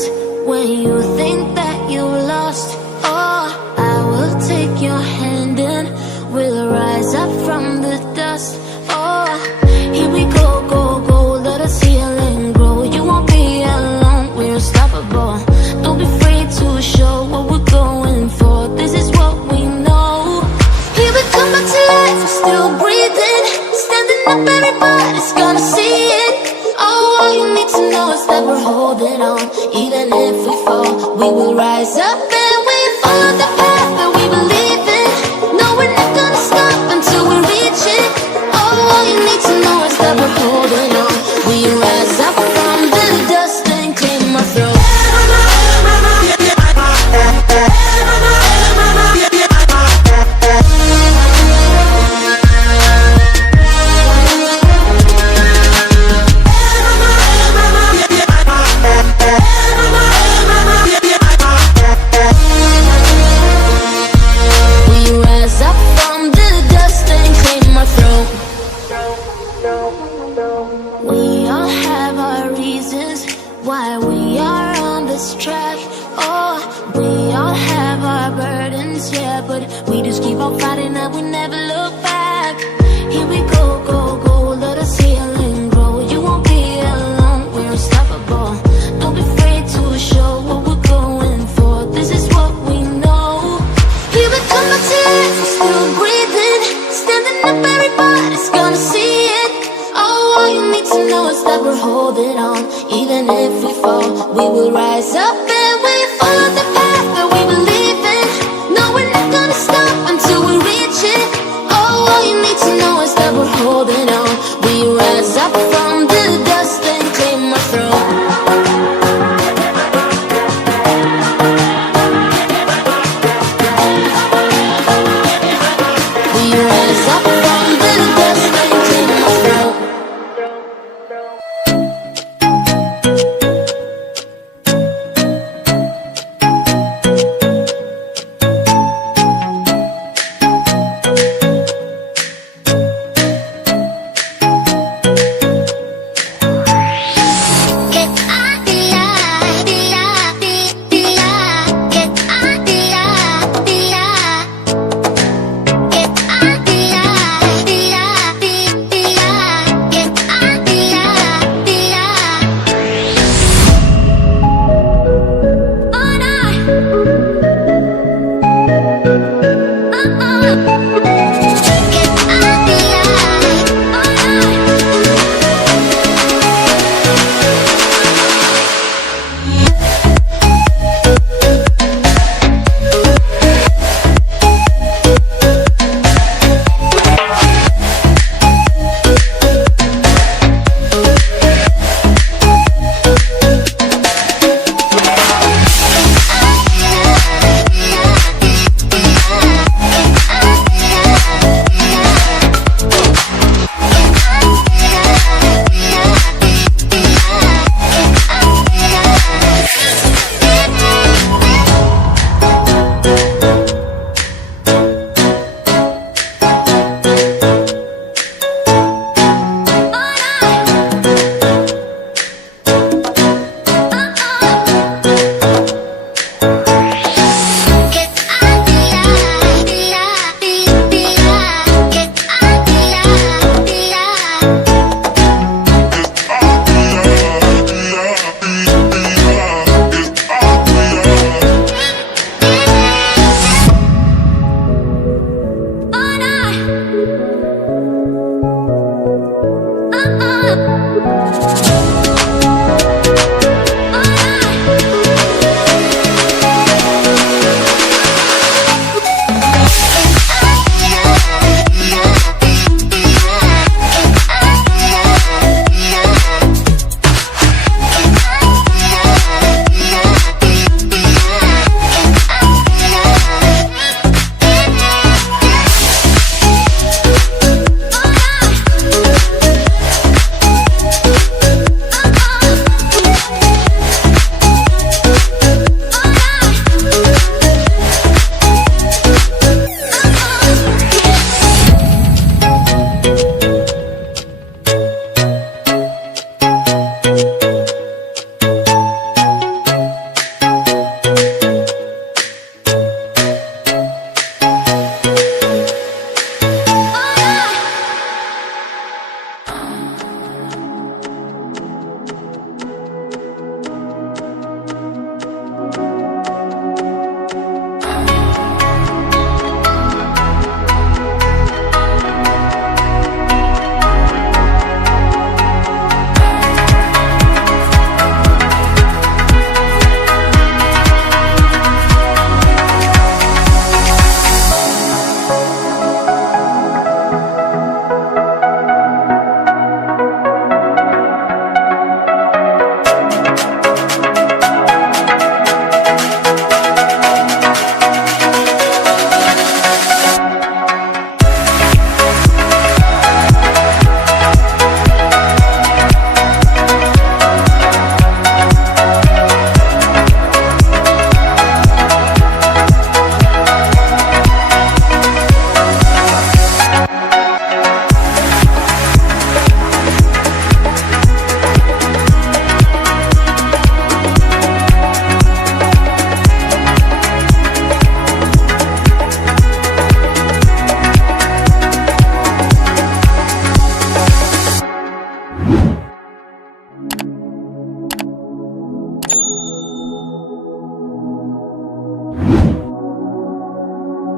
reasons when you think that you lost. Oh, I will take your hand and we'll rise up from the dust. Oh, here we go, go, go, let us heal and grow. You won't be alone, we're unstoppable. Don't be afraid to show what we're going for. This is what we know. Here we come back to life, we're still breathing. Standing up, everybody's gonna see it. Oh, all you need to know is that we're holding on. Even if we fall, we will rise up and we follow the path that we believe in. No, we're not gonna stop until we reach it. Oh, all you need to know is that we're holding on. We rise up from the dust and clean my throat. We all have our reasons why we are on this track. Oh, we all have our burdens, yeah, but we just keep on fighting and we never look back. Here we go, go, go, let us heal and grow. You won't be alone, we're unstoppable. Don't be afraid to show what we're going for. This is what we know. Here we come back to life, we're still breathing. Standing up, everybody's gonna see it. Oh, all you need to know is that we're holding on. Even if we fall, we will rise up and we follow the path that we believe in. No, we're not gonna stop until we reach it. Oh, all you need to know is that we're holding on. We rise up from the dust and clear my throat. We rise up from the dust and clear my throat.